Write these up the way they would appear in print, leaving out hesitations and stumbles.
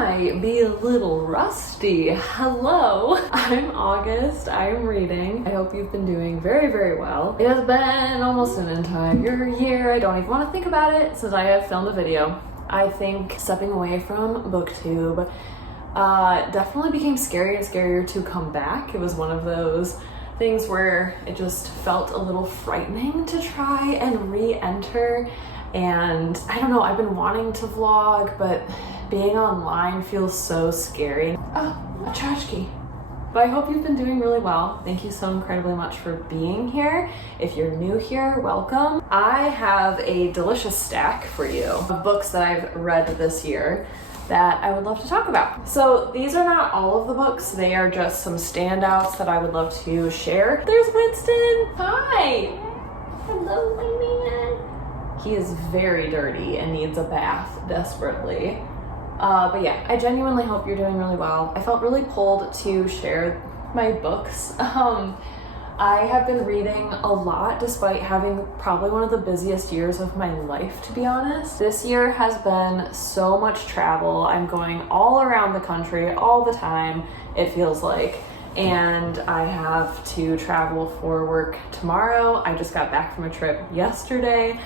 might be a little rusty. Hello, I'm August. I'm reading. I hope you've been doing very, very well. It has been almost an entire year. I don't even want to think about it since I have filmed a video. I think stepping away from BookTube definitely became scarier and scarier to come back. It was one of those things where it just felt a little frightening to try and re-enter. And I don't know, I've been wanting to vlog, but being online feels so scary. Oh, a tchotchke. But I hope you've been doing really well. Thank you so incredibly much for being here. If you're new here, welcome. I have a delicious stack for you of books that I've read this year that I would love to talk about. So these are not all of the books, they are just some standouts that I would love to share. There's Winston. Hi. Hello, my man. He is very dirty and needs a bath desperately. But yeah, I genuinely hope you're doing really well. I felt really pulled to share my books. I have been reading a lot despite having probably one of the busiest years of my life, to be honest. This year has been so much travel. I'm going all around the country all the time, it feels like. And I have to travel for work tomorrow. I just got back from a trip yesterday.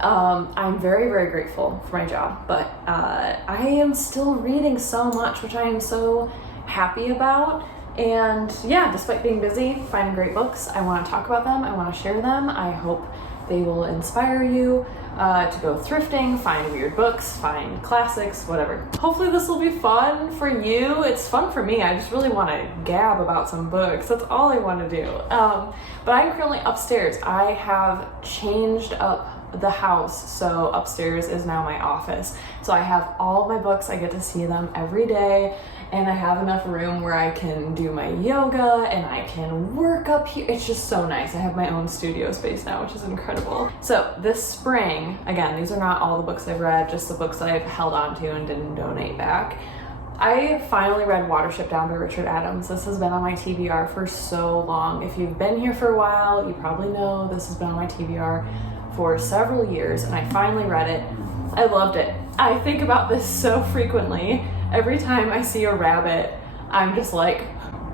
I'm very, very grateful for my job, but I am still reading so much, which I am so happy about. And yeah, despite being busy, finding great books, I want to talk about them, I want to share them. I hope they will inspire you to go thrifting, find weird books, find classics, whatever. Hopefully this will be fun for you. It's fun for me. I just really want to gab about some books. That's all I want to do. But I'm currently upstairs. I have changed up the house, so upstairs is now my office. So I have all my books, I get to see them every day, and I have enough room where I can do my yoga and I can work up here. It's just so nice. I have my own studio space now, which is incredible. So this spring, again, these are not all the books I've read, just the books that I've held on to and didn't donate back. I finally read Watership Down by Richard Adams. This has been on my TBR for so long. If you've been here for a while, you probably know this has been on my TBR for several years, and I finally read it. I loved it. I think about this so frequently. Every time I see a rabbit, I'm just like,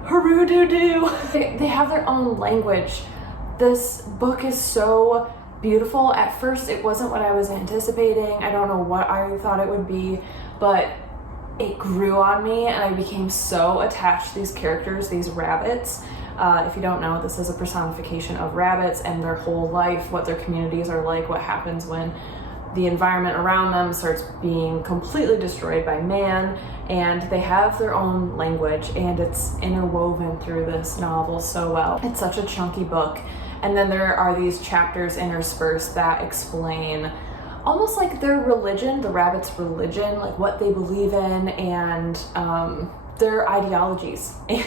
hurroo-doo-doo. They have their own language. This book is so beautiful. At first, it wasn't what I was anticipating. I don't know what I thought it would be, but it grew on me, and I became so attached to these characters, these rabbits. If you don't know, this is a personification of rabbits and their whole life, what their communities are like, what happens when the environment around them starts being completely destroyed by man, and they have their own language, and it's interwoven through this novel so well. It's such a chunky book, and then there are these chapters interspersed that explain almost like their religion, the rabbits' religion, like what they believe in, and their ideologies. And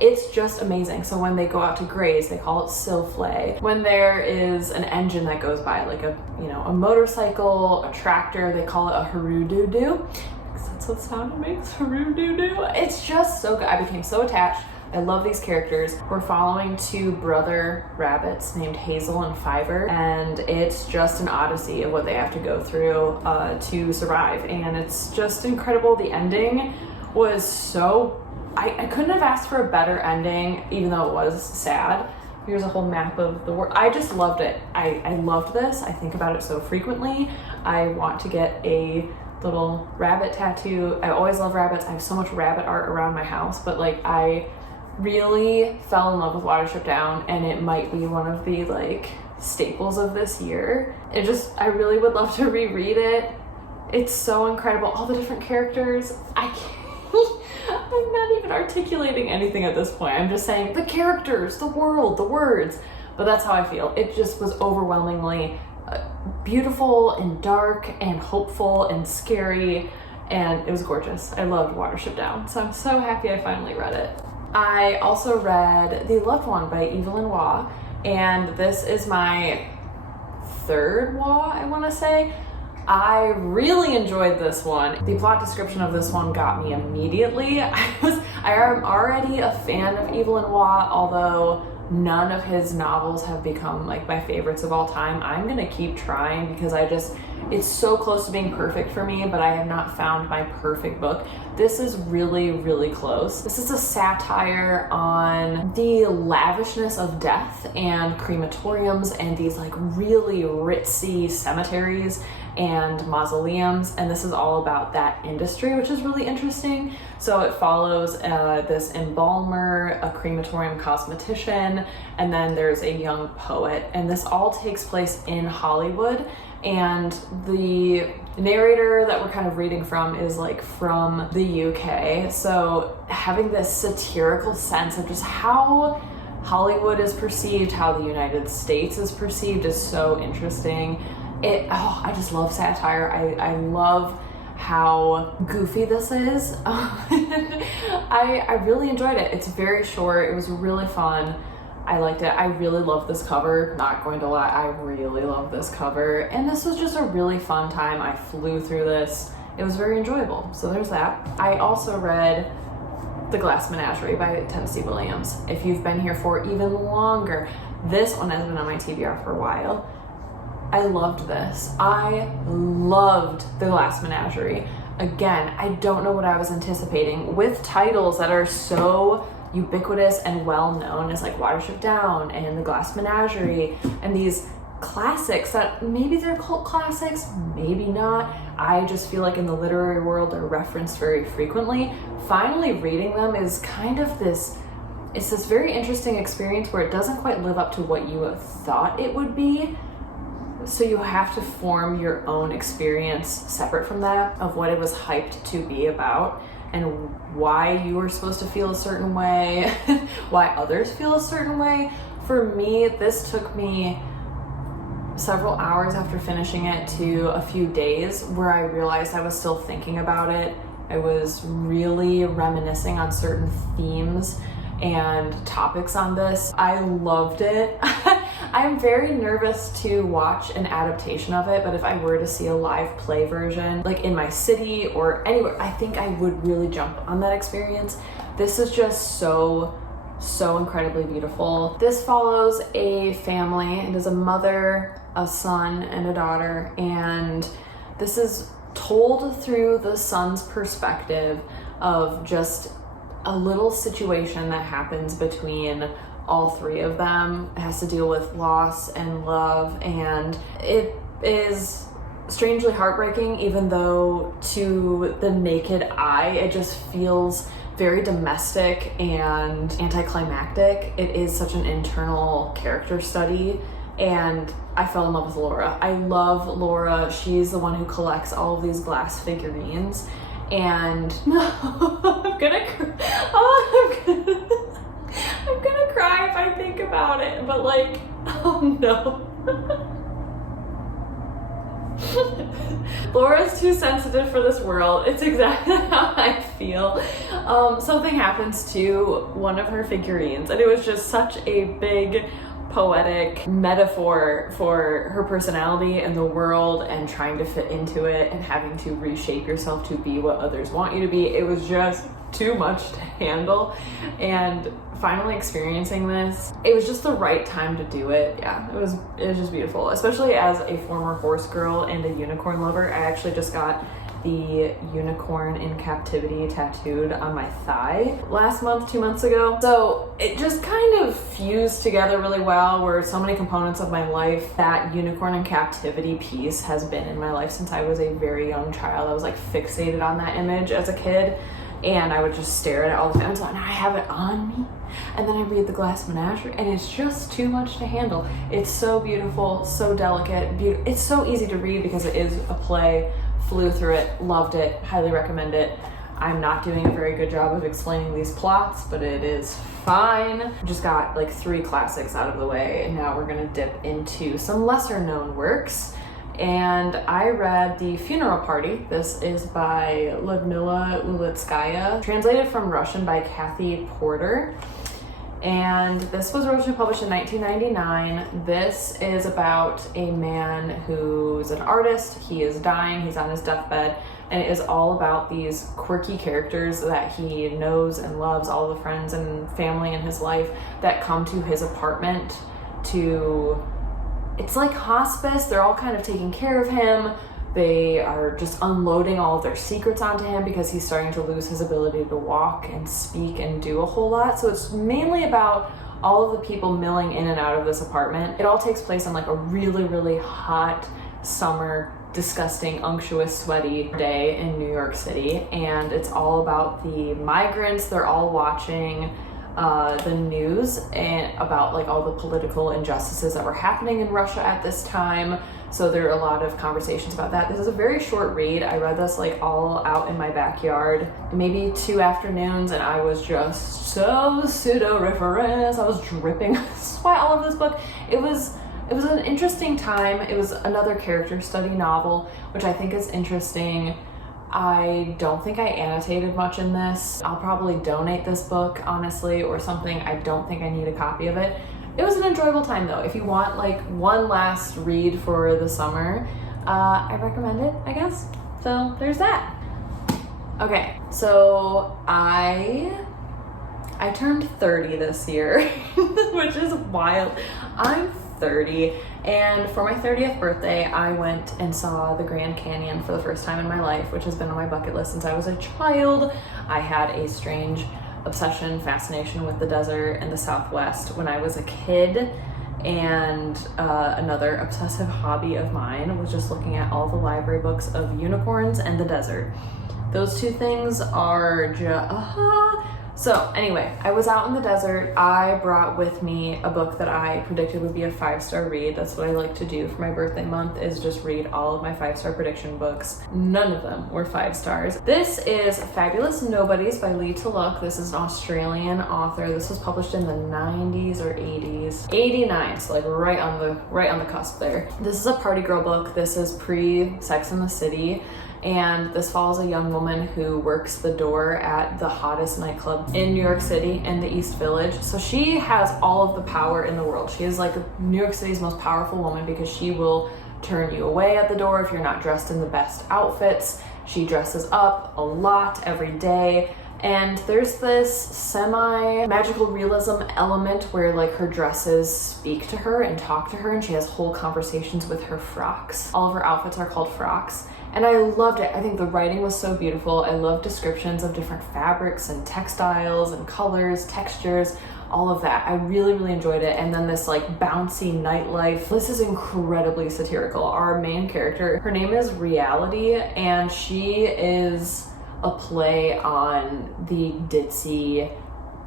it's just amazing. So when they go out to graze, they call it silflay. When there is an engine that goes by, like a motorcycle, a tractor, they call it a hurroo-doo-doo. That's what sound it makes, hurroo-doo-doo. It's just so good. I became so attached. I love these characters. We're following two brother rabbits named Hazel and Fiver, and it's just an odyssey of what they have to go through to survive. And it's just incredible. The ending was so, I couldn't have asked for a better ending, even though it was sad. Here's a whole map of the world. I just loved it. I loved this. I think about it so frequently. I want to get a little rabbit tattoo. I always love rabbits. I have so much rabbit art around my house, but like I really fell in love with Watership Down, and it might be one of the like staples of this year. I really would love to reread it. It's so incredible. All the different characters. I'm not even articulating anything at this point. I'm just saying the characters, the world, the words. But that's how I feel. It just was overwhelmingly beautiful and dark and hopeful and scary, and it was gorgeous. I loved Watership Down, so I'm so happy I finally read it. I also read The Loved One by Evelyn Waugh, and this is my third Waugh, I want to say. I really enjoyed this one. The plot description of this one got me immediately. I am already a fan of Evelyn Waugh, although none of his novels have become like my favorites of all time. I'm gonna keep trying because it's so close to being perfect for me, but I have not found my perfect book. This is really, really close. This is a satire on the lavishness of death and crematoriums and these like really ritzy cemeteries and mausoleums, and this is all about that industry, which is really interesting. So it follows this embalmer, a crematorium cosmetician, and then there's a young poet, and this all takes place in Hollywood. And the narrator that we're kind of reading from is like from the UK, so having this satirical sense of just how Hollywood is perceived, how the United States is perceived, is so interesting. I just love satire. I love how goofy this is. I really enjoyed it. It's very short. It was really fun. I liked it. I really love this cover. Not going to lie, I really love this cover. And this was just a really fun time. I flew through this. It was very enjoyable. So there's that. I also read The Glass Menagerie by Tennessee Williams. If you've been here for even longer, this one has been on my TBR for a while. I loved this. I loved The Glass Menagerie. Again, I don't know what I was anticipating with titles that are so ubiquitous and well known as like Watership Down and The Glass Menagerie, and these classics that maybe they're cult classics, maybe not. I just feel like in the literary world they're referenced very frequently. Finally reading them is kind of this very interesting experience where it doesn't quite live up to what you thought it would be. So you have to form your own experience separate from that of what it was hyped to be about and why you were supposed to feel a certain way, why others feel a certain way. For me, this took me several hours after finishing it to a few days where I realized I was still thinking about it. I was really reminiscing on certain themes and topics on this. I loved it. I'm very nervous to watch an adaptation of it, but if I were to see a live play version, like in my city or anywhere, I think I would really jump on that experience. This is just so incredibly beautiful. This follows a family. It is a mother, a son, and a daughter, and this is told through the son's perspective of just a little situation that happens between all three of them. It has to deal with loss and love, and it is strangely heartbreaking, even though to the naked eye it just feels very domestic and anticlimactic. It is such an internal character study, and I fell in love with Laura. I love Laura. She's the one who collects all of these glass figurines, and I'm gonna cry if I think about it, but like, oh no. Laura's too sensitive for this world. It's exactly how I feel. Something happens to one of her figurines, and it was just such a big poetic metaphor for her personality and the world and trying to fit into it and having to reshape yourself to be what others want you to be. It was just too much to handle, and finally experiencing this, it was just the right time to do it. Yeah, it was just beautiful, especially as a former horse girl and a unicorn lover. I actually just got the unicorn in captivity tattooed on my thigh last month, 2 months ago. So it just kind of fused together really well, where so many components of my life, that unicorn in captivity piece has been in my life since I was a very young child. I was like fixated on that image as a kid, and I would just stare at it all the time. So now I have it on me, and then I read The Glass Menagerie, and it's just too much to handle. It's so beautiful, so delicate, it's so easy to read because it is a play. Flew through it, loved it, highly recommend it. I'm not doing a very good job of explaining these plots, but it is fine. Just got like 3 classics out of the way, and now we're gonna dip into some lesser known works. And I read The Funeral Party. This is by Ludmila Ulitskaya, translated from Russian by Kathy Porter. And this was originally published in 1999. This is about a man who's an artist. He is dying, he's on his deathbed, and it is all about these quirky characters that he knows and loves, all the friends and family in his life that come to his apartment to, it's like hospice. They're all kind of taking care of him. They are just unloading all of their secrets onto him because he's starting to lose his ability to walk and speak and do a whole lot. So it's mainly about all of the people milling in and out of this apartment. It all takes place on like a really, really hot summer, disgusting, unctuous, sweaty day in New York City. And it's all about the migrants. They're all watching the news and about like all the political injustices that were happening in Russia at this time. So there are a lot of conversations about that. This is a very short read. I read this like all out in my backyard, maybe 2 afternoons, and I was just so pseudo-reference. I was dripping sweat all over this book. It was an interesting time. It was another character study novel, which I think is interesting. I don't think I annotated much in this. I'll probably donate this book, honestly, or something. I don't think I need a copy of it. It was an enjoyable time though. If you want like one last read for the summer, I recommend it, I guess. So there's that. Okay, so I turned 30 this year, which is wild. I'm 30, and for my 30th birthday, I went and saw the Grand Canyon for the first time in my life, which has been on my bucket list since I was a child. I had a strange obsession, fascination with the desert and the Southwest when I was a kid, and another obsessive hobby of mine was just looking at all the library books of unicorns and the desert. Those two things are just So anyway, I was out in the desert. I brought with me a book that I predicted would be a 5-star read. That's what I like to do for my birthday month, is just read all of my 5-star prediction books. None of them were 5 stars. This is Fabulous Nobodies by Tulloch. This is an Australian author. This was published in the 90s or 80s. 89, so like right on the cusp there. This is a party girl book. This is pre-Sex and the City. And this follows a young woman who works the door at the hottest nightclub in New York City in the East Village. So she has all of the power in the world. She is like New York City's most powerful woman because she will turn you away at the door if you're not dressed in the best outfits. She dresses up a lot every day. And there's this semi-magical realism element where like her dresses speak to her and talk to her, and she has whole conversations with her frocks. All of her outfits are called frocks. And I loved it. I think the writing was so beautiful. I love descriptions of different fabrics and textiles and colors, textures, all of that. I really, really enjoyed it. And then this like bouncy nightlife. This is incredibly satirical. Our main character, her name is Reality, and she is a play on the ditzy,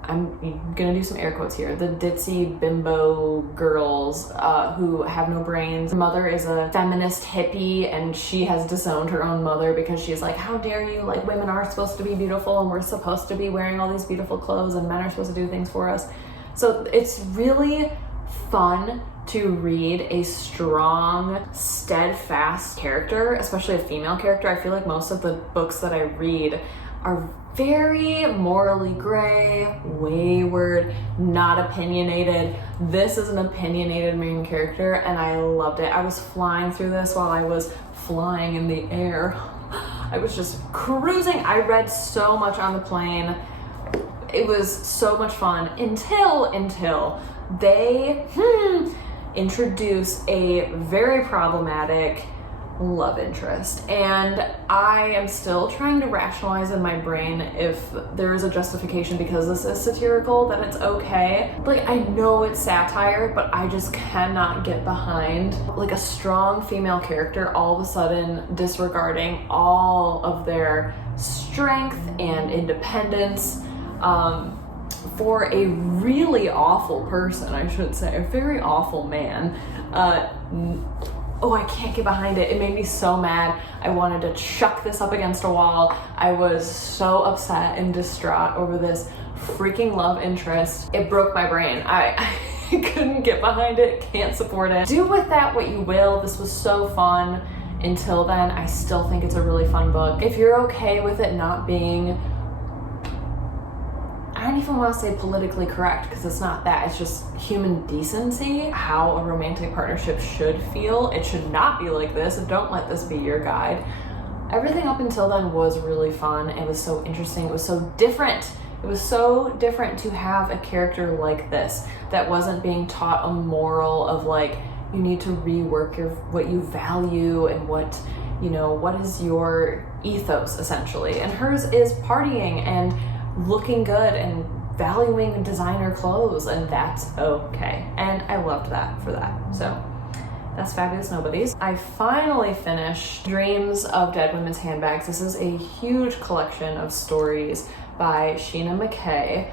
I'm gonna do some air quotes here, the ditzy bimbo girls who have no brains. Her mother is a feminist hippie, and she has disowned her own mother because she's like, how dare you, like women are supposed to be beautiful and we're supposed to be wearing all these beautiful clothes and men are supposed to do things for us. So it's really fun to read a strong, steadfast character, especially a female character. I feel like most of the books that I read are very morally gray, wayward, not opinionated. This is an opinionated main character, and I loved it. I was flying through this while I was flying in the air. I was just cruising. I read so much on the plane. It was so much fun until they introduce a very problematic love interest, and I am still trying to rationalize in my brain if there is a justification because this is satirical that it's okay. Like, I know it's satire, but I just cannot get behind like a strong female character all of a sudden disregarding all of their strength and independence for a really awful person, I should say, a very awful man. I can't get behind it. It made me so mad. I wanted to chuck this up against a wall. I was so upset and distraught over this freaking love interest. It broke my brain. I couldn't get behind it, can't support it. Do with that what you will. This was so fun. Until then, I still think it's a really fun book. If you're okay with it not being, I don't even want to say politically correct because it's not that. It's just human decency, how a romantic partnership should feel. It should not be like this. Don't let this be your guide. Everything up until then was really fun. It was so interesting. It was so different. It was so different to have a character like this that wasn't being taught a moral of like, you need to rework what you value and what, you know, what is your ethos essentially. And hers is partying and looking good and valuing designer clothes, and that's okay. And I loved that for that. So that's Fabulous Nobodies. I finally finished Dreams of Dead Women's Handbags. This is a huge collection of stories by Shena Mackay.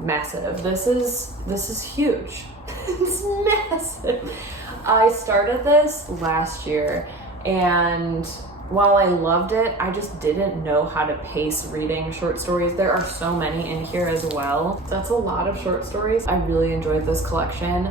Massive. This is huge. It's massive. I started this last year, and while I loved it, I just didn't know how to pace reading short stories. There are so many in here as well. That's a lot of short stories. I really enjoyed this collection.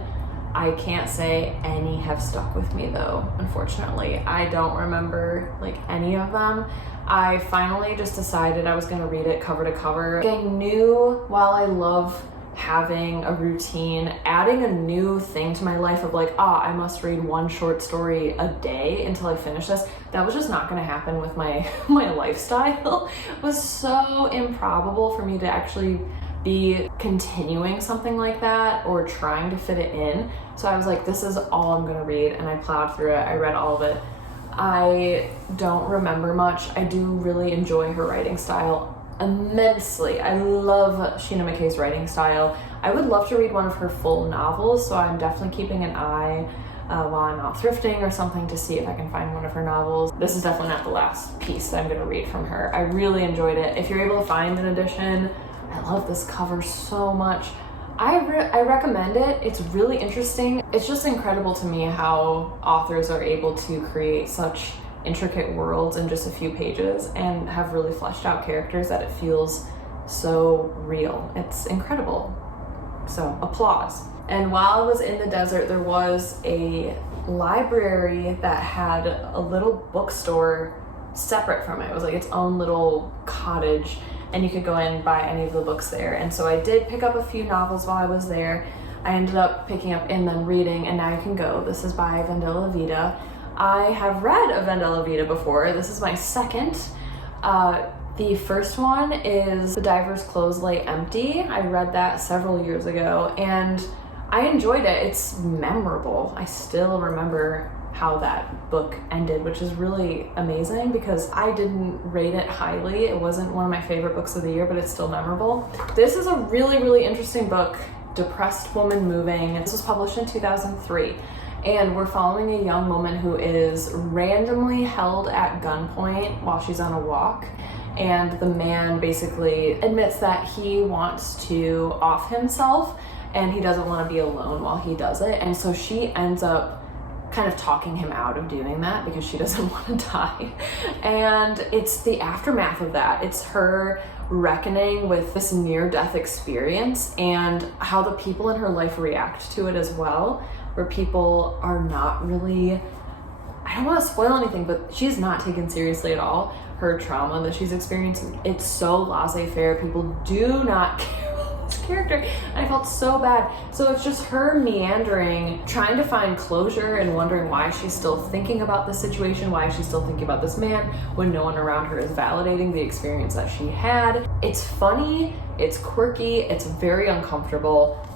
I can't say any have stuck with me though, unfortunately. I don't remember like any of them. I finally just decided I was gonna read it cover to cover. I knew, while I love having a routine, adding a new thing to my life of like, I must read one short story a day until I finish this, that was just not gonna happen with my lifestyle. It was so improbable for me to actually be continuing something like that or trying to fit it in. So I was like, this is all I'm gonna read, and I plowed through it. I read all of it. I don't remember much. I do really enjoy her writing style immensely. I love Shena Mackay's writing style. I would love to read one of her full novels, so I'm definitely keeping an eye while I'm out thrifting or something to see if I can find one of her novels. This is definitely not the last piece that I'm gonna read from her. I really enjoyed it. If you're able to find an edition, I love this cover so much. I recommend it. It's really interesting. It's just incredible to me how authors are able to create such intricate worlds in just a few pages and have really fleshed out characters that it feels so real. It's incredible. So applause. And while I was in the desert, there was a library that had a little bookstore separate from it. It was like its own little cottage, and you could go in and buy any of the books there. And so I did pick up a few novels while I was there. I ended up picking up And Then Reading, and Now You Can Go. This is by Vendela Vida. I have read a Vendela Vida before. This is my second. The first one is The Diver's Clothes Lay Empty. I read that several years ago, and I enjoyed it. It's memorable. I still remember how that book ended, which is really amazing because I didn't rate it highly. It wasn't one of my favorite books of the year, but it's still memorable. This is a really, really interesting book, Depressed Woman Moving. This was published in 2003. And we're following a young woman who is randomly held at gunpoint while she's on a walk. And the man basically admits that he wants to off himself and he doesn't want to be alone while he does it. And so she ends up kind of talking him out of doing that because she doesn't want to die. And it's the aftermath of that. It's her reckoning with this near-death experience and how the people in her life react to it as well, where people are not really, I don't want to spoil anything, but she's not taken seriously at all. Her trauma that she's experiencing, it's so laissez-faire. People do not care about this character, and I felt so bad. So it's just her meandering, trying to find closure and wondering why she's still thinking about this situation, why she's still thinking about this man when no one around her is validating the experience that she had. It's funny, it's quirky, it's very uncomfortable.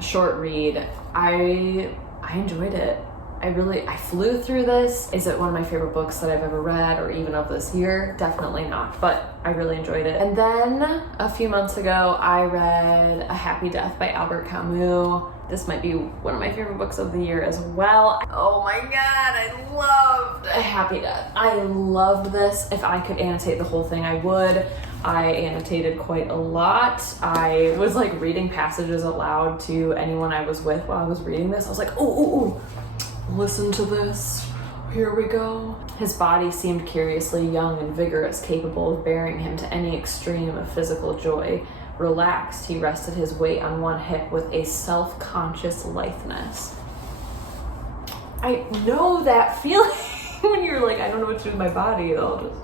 Short read. I enjoyed it. I flew through this. Is it one of my favorite books that I've ever read or even of this year? Definitely not, but I really enjoyed it. And then a few months ago, I read A Happy Death by Albert Camus. This might be one of my favorite books of the year as well. Oh my God, I loved A Happy Death. I loved this. If I could annotate the whole thing, I would. I annotated quite a lot. I was like reading passages aloud to anyone I was with while I was reading this. I was like, ooh, listen to this. Here we go. His body seemed curiously young and vigorous, capable of bearing him to any extreme of physical joy. Relaxed, he rested his weight on one hip with a self-conscious litheness. I know that feeling when you're like, I don't know what to do with my body. I'll just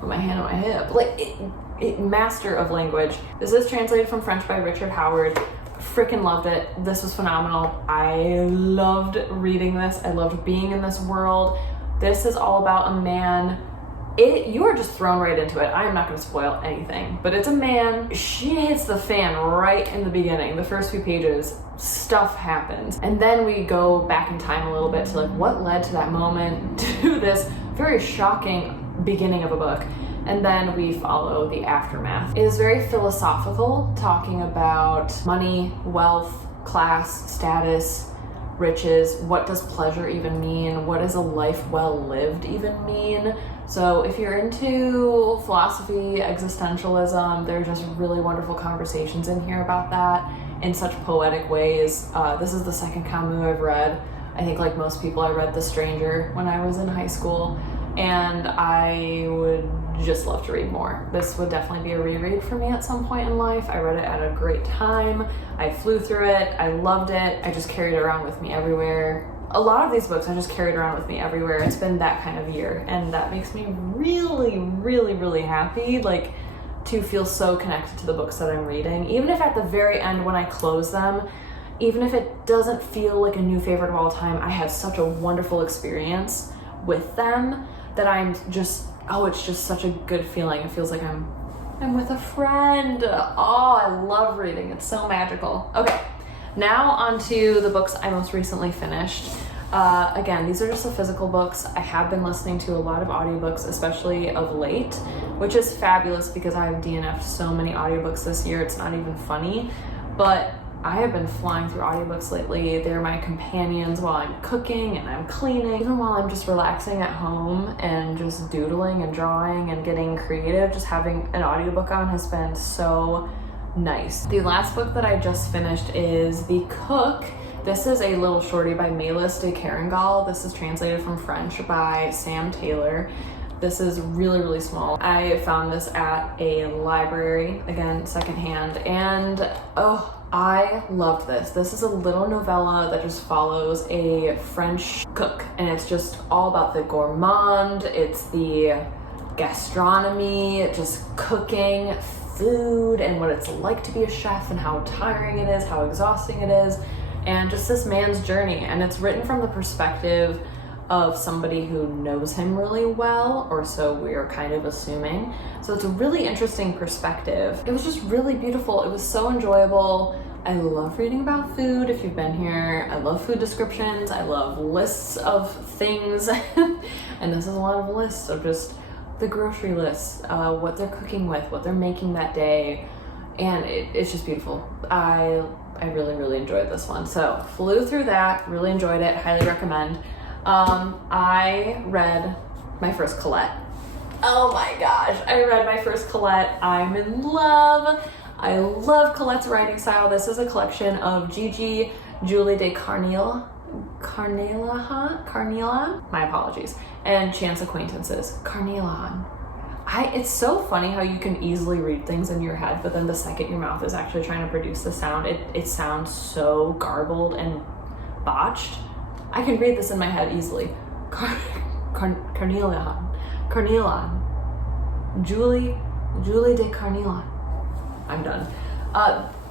put my hand on my hip. Like, master of language. This is translated from French by Richard Howard. Freaking loved it. This was phenomenal. I loved reading this. I loved being in this world. This is all about a man you are just thrown right into it. I am not going to spoil anything, but it's a man. She hits the fan right in the beginning. The first few pages, stuff happens. And then we go back in time a little bit to like what led to that moment, to this very shocking beginning of a book. And then we follow the aftermath. It is very philosophical, talking about money, wealth, class, status, riches. What does pleasure even mean? What does a life well lived even mean? So if you're into philosophy, existentialism, there are just really wonderful conversations in here about that in such poetic ways. This is the second Camus I've read. I think like most people, I read The Stranger when I was in high school, and I would just love to read more. This would definitely be a reread for me at some point in life. I read it at a great time. I flew through it. I loved it. I just carried it around with me everywhere. A lot of these books I just carried around with me everywhere. It's been that kind of year, and that makes me really, really, really happy, like, to feel so connected to the books that I'm reading. Even if at the very end when I close them, even if it doesn't feel like a new favorite of all time, I had such a wonderful experience with them that I'm just, it's just such a good feeling. It feels like I'm with a friend. Oh, I love reading. It's so magical. Okay, now on to the books I most recently finished. Again, these are just the physical books. I have been listening to a lot of audiobooks, especially of late, which is fabulous because I have DNF'd so many audiobooks this year. It's not even funny, but I have been flying through audiobooks lately. They're my companions while I'm cooking and I'm cleaning, even while I'm just relaxing at home and just doodling and drawing and getting creative. Just having an audiobook on has been so nice. The last book that I just finished is The Cook. This is a little shorty by Maylis de Kerangal. This is translated from French by Sam Taylor. This is really, really small. I found this at a library, again, secondhand, and I loved this. This is a little novella that just follows a French cook, and it's just all about the gourmand. It's the gastronomy, just cooking, food, and what it's like to be a chef, and how tiring it is, how exhausting it is, and just this man's journey. And it's written from the perspective of somebody who knows him really well, or so we're kind of assuming. So it's a really interesting perspective. It was just really beautiful. It was so enjoyable. I love reading about food. If you've been here, I love food descriptions. I love lists of things. And this is a lot of lists of just the grocery lists, what they're cooking with, what they're making that day. And it's just beautiful. I really, really enjoyed this one. So flew through that, really enjoyed it, highly recommend. I read my first Colette. Oh my gosh, I read my first Colette. I'm in love. I love Colette's writing style. This is a collection of Gigi, Julie de Carnelian, my apologies, and Chance Acquaintances, Carnelian. It's so funny how you can easily read things in your head, but then the second your mouth is actually trying to produce the sound, it sounds so garbled and botched. I can read this in my head easily. Carnelian. Julie de Carnelian. I'm done.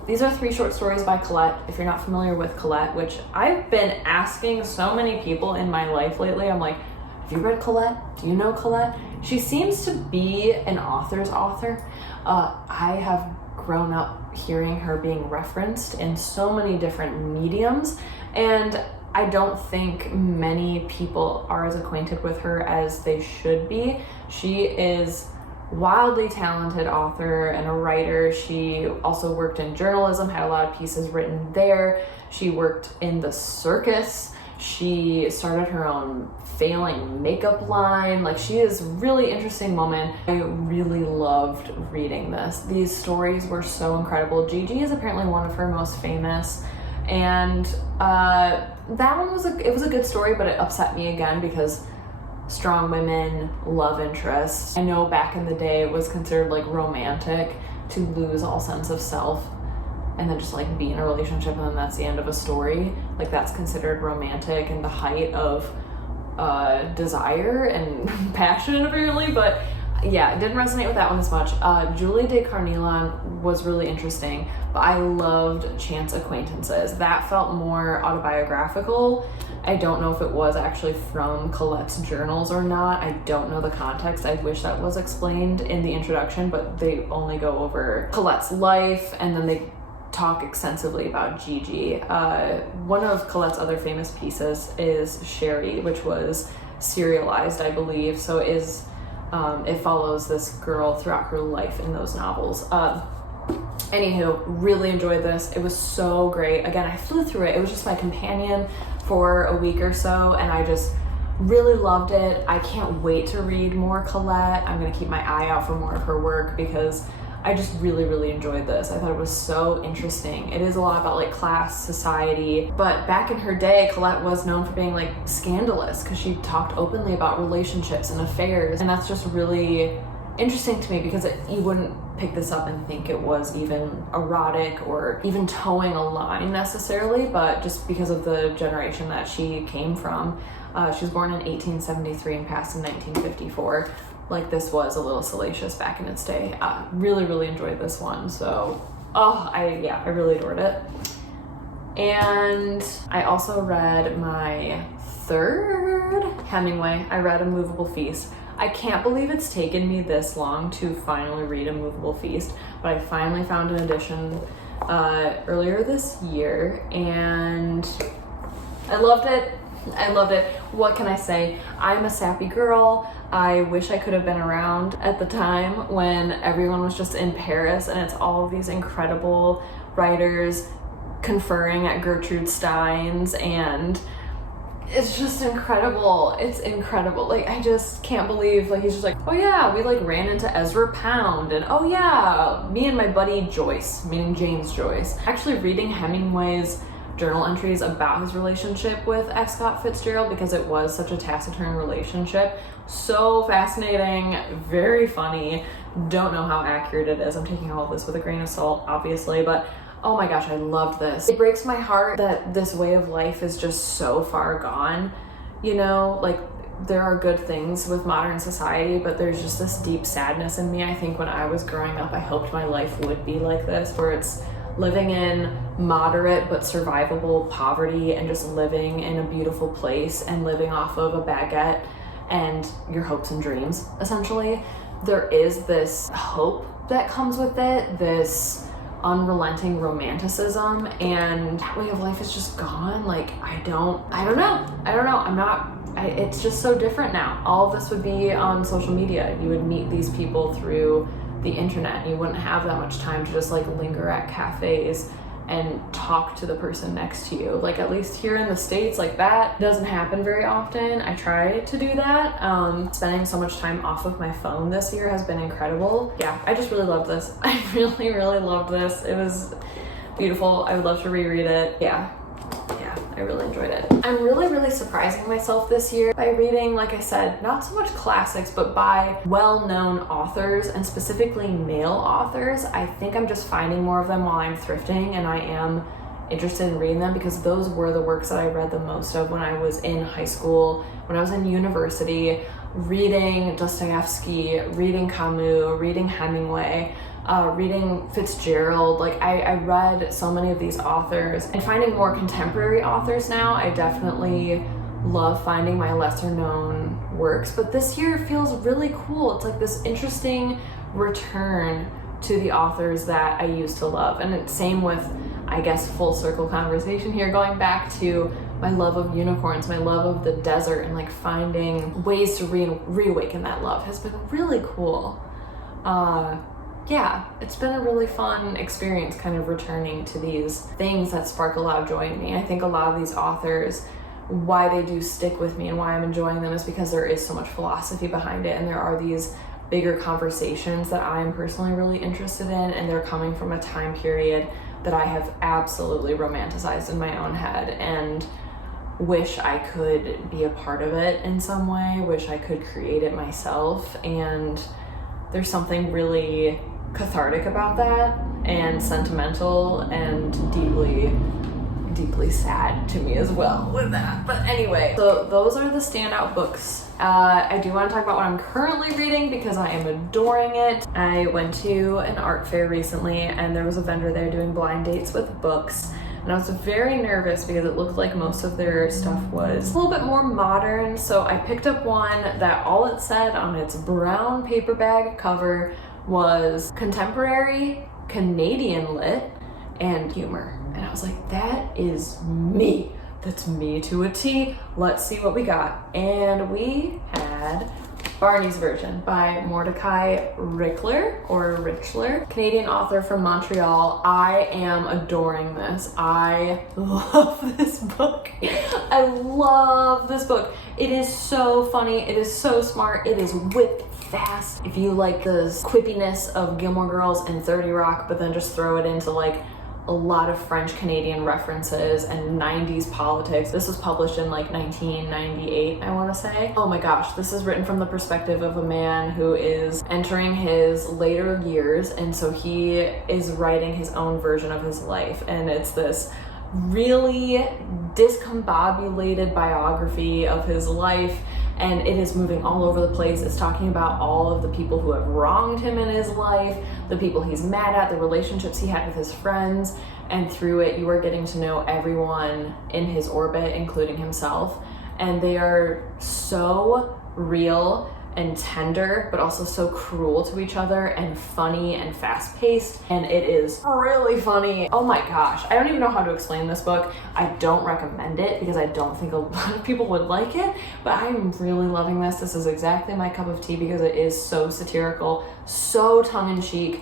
These are 3 short stories by Colette. If you're not familiar with Colette, which I've been asking so many people in my life lately, I'm like, have you read Colette? Do you know Colette? She seems to be an author's author. I have grown up hearing her being referenced in so many different mediums, and I don't think many people are as acquainted with her as they should be. She is wildly talented author and a writer. She also worked in journalism, had a lot of pieces written there. She worked in the circus. She started her own failing makeup line. Like, she is a really interesting woman. I really loved reading this. These stories were so incredible. Gigi is apparently one of her most famous, and that one was a good story, but it upset me again because strong women, love interest. I know back in the day it was considered like romantic to lose all sense of self and then just like be in a relationship and then that's the end of a story. Like, that's considered romantic and the height of desire and passion apparently, but yeah, it didn't resonate with that one as much. Julie de Carnelian was really interesting, but I loved Chance Acquaintances. That felt more autobiographical. I don't know if it was actually from Colette's journals or not. I don't know the context. I wish that was explained in the introduction, but they only go over Colette's life, and then they talk extensively about Gigi. One of Colette's other famous pieces is Sherry, which was serialized, I believe, so it follows this girl throughout her life in those novels. Anywho, really enjoyed this. It was so great. Again, I flew through it. It was just my companion for a week or so, and I just really loved it. I can't wait to read more Colette. I'm gonna keep my eye out for more of her work because I just really, really enjoyed this. I thought it was so interesting. It is a lot about like class, society, but back in her day, Colette was known for being like scandalous because she talked openly about relationships and affairs, and that's just really interesting to me because you wouldn't pick this up and think it was even erotic or even towing a line necessarily, but just because of the generation that she came from. She was born in 1873 and passed in 1954. Like, this was a little salacious back in its day. Really, really enjoyed this one. So, I really adored it. And I also read my third Hemingway. I read A Moveable Feast. I can't believe it's taken me this long to finally read A Moveable Feast, but I finally found an edition earlier this year, and I loved it. I loved it. What can I say? I'm a sappy girl. I wish I could have been around at the time when everyone was just in Paris and it's all of these incredible writers conferring at Gertrude Stein's, and it's just incredible. It's incredible. Like, I just can't believe, like, he's just like, oh yeah, we like ran into Ezra Pound, and oh yeah, me and my buddy Joyce, meaning James Joyce. Actually reading Hemingway's journal entries about his relationship with F. Scott Fitzgerald, because it was such a taciturn relationship. So fascinating, very funny. Don't know how accurate it is. I'm taking all of this with a grain of salt, obviously, but oh my gosh, I loved this. It breaks my heart that this way of life is just so far gone. You know, like, there are good things with modern society, but there's just this deep sadness in me. I think when I was growing up, I hoped my life would be like this, where it's living in moderate but survivable poverty and just living in a beautiful place and living off of a baguette and your hopes and dreams, essentially. There is this hope that comes with it, this unrelenting romanticism, and that way of life is just gone. Like, I don't know. It's just so different now. All of this would be on social media. You would meet these people through the internet. You wouldn't have that much time to just like linger at cafes and talk to the person next to you. Like, at least here in the States, like, that doesn't happen very often. I try to do that. Spending so much time off of my phone this year has been incredible. Yeah, I just really love this. I really, really loved this. It was beautiful. I would love to reread it. Yeah, I really enjoyed it. I'm really, really surprising myself this year by reading, like I said, not so much classics, but by well-known authors, and specifically male authors. I think I'm just finding more of them while I'm thrifting, and I am interested in reading them because those were the works that I read the most of when I was in high school, when I was in university, reading Dostoevsky, reading Camus, reading Hemingway, reading Fitzgerald. Like, I read so many of these authors, and finding more contemporary authors now. I definitely love finding my lesser known works, but this year feels really cool. It's like this interesting return to the authors that I used to love. And it's same with, I guess, full circle conversation here, going back to my love of unicorns, my love of the desert, and like finding ways to reawaken that love has been really cool. Yeah, it's been a really fun experience kind of returning to these things that spark a lot of joy in me. I think a lot of these authors, why they do stick with me and why I'm enjoying them is because there is so much philosophy behind it, and there are these bigger conversations that I am personally really interested in, and they're coming from a time period that I have absolutely romanticized in my own head and wish I could be a part of it in some way, wish I could create it myself. And there's something really cathartic about that, and sentimental, and deeply deeply sad to me as well with that. But anyway, so those are the standout books. I do want to talk about what I'm currently reading because I am adoring it. I went to an art fair recently and there was a vendor there doing blind dates with books. And I was very nervous because it looked like most of their stuff was a little bit more modern. So I picked up one that all it said on its brown paper bag cover was contemporary, Canadian lit, and humor. And I was like, that is me. That's me to a T. Let's see what we got. And we had Barney's version by Mordecai Richler, Canadian author from Montreal. I am adoring this. I love this book. I love this book. It is so funny. It is so smart. It is whip fast. If you like the quippiness of Gilmore Girls and 30 Rock, but then just throw it into like a lot of French Canadian references and 90s politics. This was published in like 1998, I want to say. Oh my gosh, this is written from the perspective of a man who is entering his later years, and so he is writing his own version of his life, and it's this really discombobulated biography of his life, and it is moving all over the place. It's talking about all of the people who have wronged him in his life, the people he's mad at, the relationships he had with his friends, and through it you are getting to know everyone in his orbit, including himself, and they are so real and tender, but also so cruel to each other, and funny and fast-paced, and it is really funny. Oh my gosh, I don't even know how to explain this book. I don't recommend it because I don't think a lot of people would like it, but I'm really loving this. This is exactly my cup of tea because it is so satirical, so tongue-in-cheek.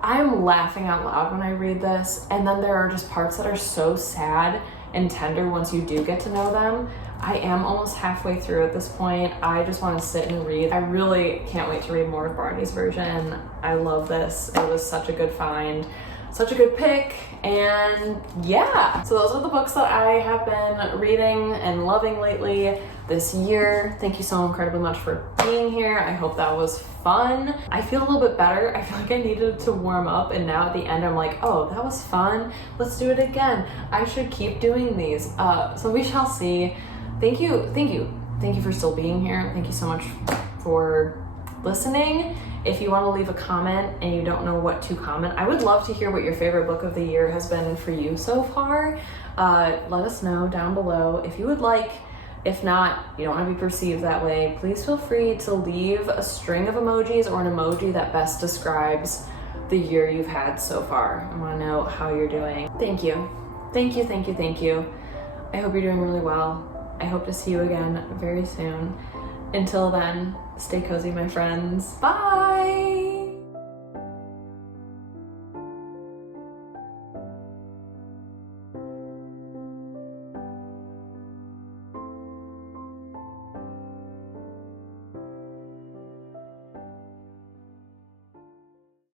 I'm laughing out loud when I read this, and then there are just parts that are so sad and tender once you do get to know them. I am almost halfway through at this point. I just want to sit and read. I really can't wait to read more of Barney's version. I love this. It was such a good find, such a good pick, and yeah. So those are the books that I have been reading and loving lately this year. Thank you so incredibly much for being here. I hope that was fun. I feel a little bit better. I feel like I needed to warm up, and now at the end I'm like, oh, that was fun. Let's do it again. I should keep doing these. So we shall see. Thank you for still being here. Thank you so much for listening. If you want to leave a comment and you don't know what to comment, I would love to hear what your favorite book of the year has been for you so far. Let us know down below if you would like. If not, you don't want to be perceived that way, please feel free to leave a string of emojis or an emoji that best describes the year you've had so far. I want to know how you're doing. Thank you. Thank you. I hope you're doing really well. I hope to see you again very soon. Until then, stay cozy, my friends. Bye!